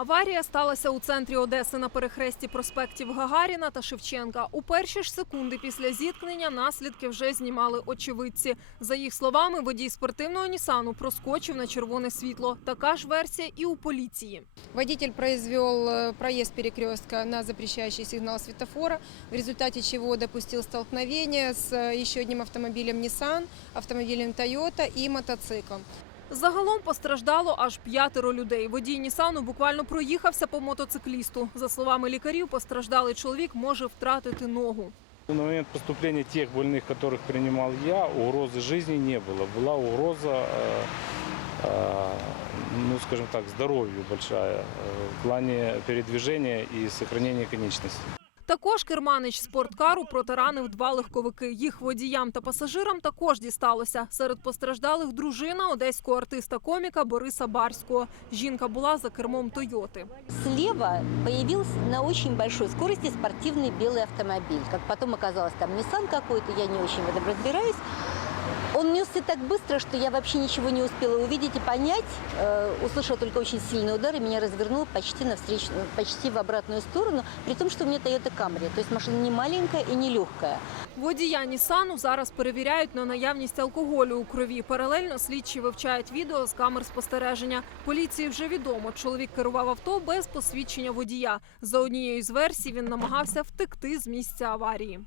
Аварія сталася у центрі Одеси на перехресті проспектів Гагаріна та Шевченка. У перші ж секунди після зіткнення наслідки вже знімали очевидці. За їх словами, водій спортивного Нісану проскочив на червоне світло. Така ж версія і у поліції. Водитель произвел э, проезд перекрестка на запрещающий сигнал светофора, в результате чего допустил столкновение с э, еще одним автомобилем Nissan, автомобилем Toyota и мотоциклом. Загалом постраждало аж п'ятеро людей. Водій Нісану буквально проїхався по мотоциклісту. За словами лікарів, постраждалий чоловік може втратити ногу. На момент поступления тех больных, которых принимал я, угрозы жизни не было. Была угроза, э, э, ну, скажем так, здоровью большая э, в плане передвижения и сохранения конечностей. Також керманич спорткару протаранив два легковики. Їх водіям та пасажирам також дісталося. Серед постраждалих дружина одеського артиста-коміка Бориса Барського. Жінка була за кермом Тойоти. Слева появился на очень большой скорости спортивный белый автомобиль. Как потом оказалось, там Nissan какой-то, я не очень в этом разбираюсь. Он несся так быстро, что я вообще ничего не успела увидеть и понять. Э, услышала только очень сильный удар и меня развернуло почти, навстречу, почти в обратную сторону, при том, что у меня Toyota Camry. То есть машина не маленькая и не легкая. Водія Нісану зараз перевіряють на наявність алкоголю у крові. Паралельно слідчі вивчають відео з камер спостереження. Поліції вже відомо, чоловік керував авто без посвідчення водія. За однією з версій він намагався втекти з місця аварії.